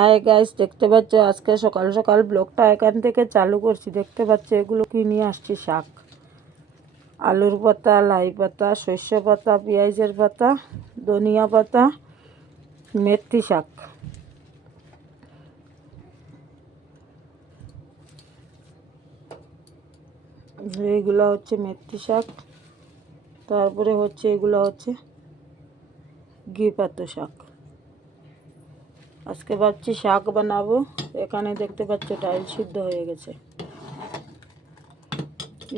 Hi guys দেখতে পাচ্ছ? আজকে সকাল সকাল ব্লগটা এখান থেকে চালু করছি। দেখতে পাচ্ছ? এগুলো কি নিয়ে আসছি? শাক, আলুর পাতা, লাই পাতা শস্য পাতা, পেঁয়াজের পাতা, ধনিয়া পাতা, মেথি শাক। এইগুলো হচ্ছে মেথি শাক, তারপরে হচ্ছে এগুলো হচ্ছে ঘি পাতা শাক। আজকে ভাবছি শাক বানাবো। এখানে দেখতে পাচ্ছ ডাল সিদ্ধ হয়ে গেছে।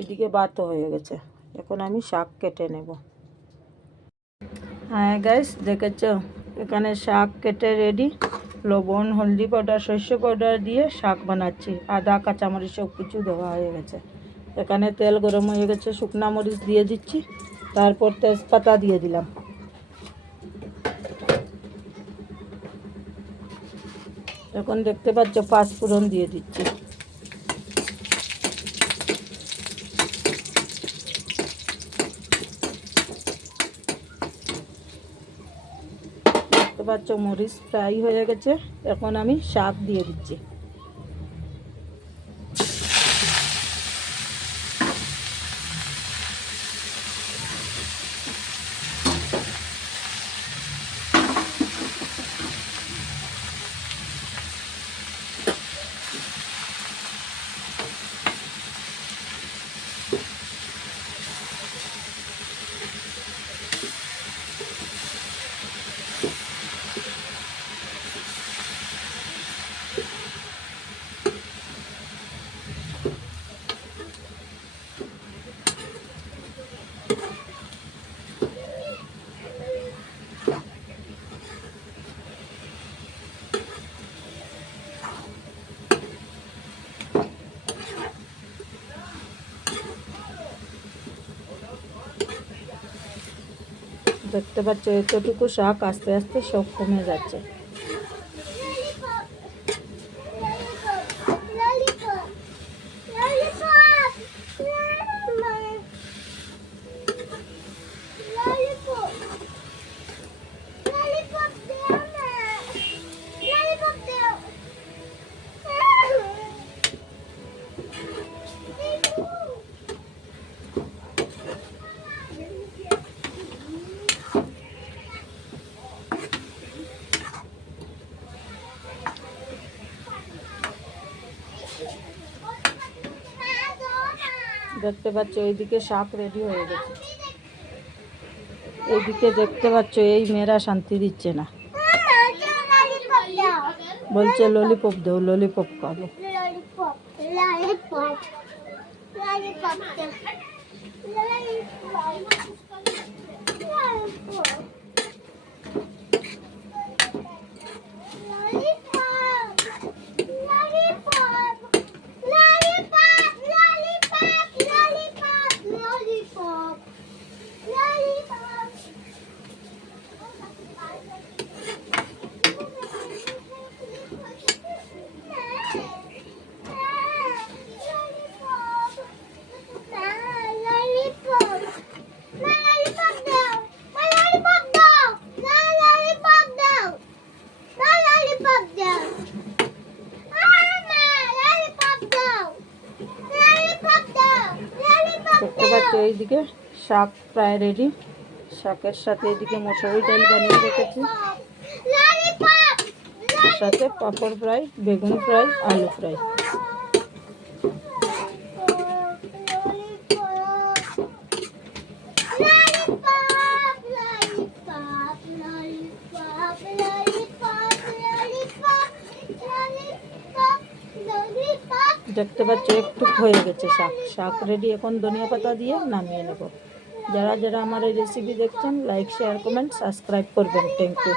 এদিকে ভাতও হয়ে গেছে। এখন আমি শাক কেটে নেব। হ্যাঁ গাইস দেখেছ? এখানে শাক কেটে রেডি লবণ, হলদি পাউডার শস্য পাউডার দিয়ে শাক বানাচ্ছি। আদা কাঁচামরিচ সব কিছু দেওয়া হয়ে গেছে। এখানে তেল গরম হয়ে গেছে, শুকনা মরিচ দিয়ে দিচ্ছি। তারপর তেজপাতা দিয়ে দিলাম। এখন দেখতে পাচ্ছ, পাঁচ ফোড়ন দিয়ে দিচ্ছি। দেখতে পাচ্ছ, মরিচ ফ্রাই হয়ে গেছে। এখন আমি শাক দিয়ে দিচ্ছি। দেখতে পাচ্ছ এতটুকু শাক আস্তে আস্তে সব কমে যাচ্ছে। দেখতে পাচ্ছ এইদিকে সাপ রেডি হয়ে গেছে। এইদিকে দেখতে পাচ্ছ এই মেয়েরা শান্তি দিচ্ছে না। বলছে ললিপপ দেও ললিপপ খাব। Lollipop, দেখতে পাচ্ছ এইদিকে শাক প্রায় রেডি শাকের সাথে এদিকে মশারি ডাল বানিয়ে রেখেছি। তার সাথে পাঁপড় ফ্রাই বেগুন ফ্রাই আলু ফ্রাই। দেখতে পাচ্ছ, একটু হয়ে গেছে শাক। শাক রেডি এখন ধনিয়া পাতা দিয়ে নামিয়ে নেব। যারা যারা আমার এই রেসিপি দেখছেন লাইক শেয়ার কমেন্ট সাবস্ক্রাইব করবেন। Thank you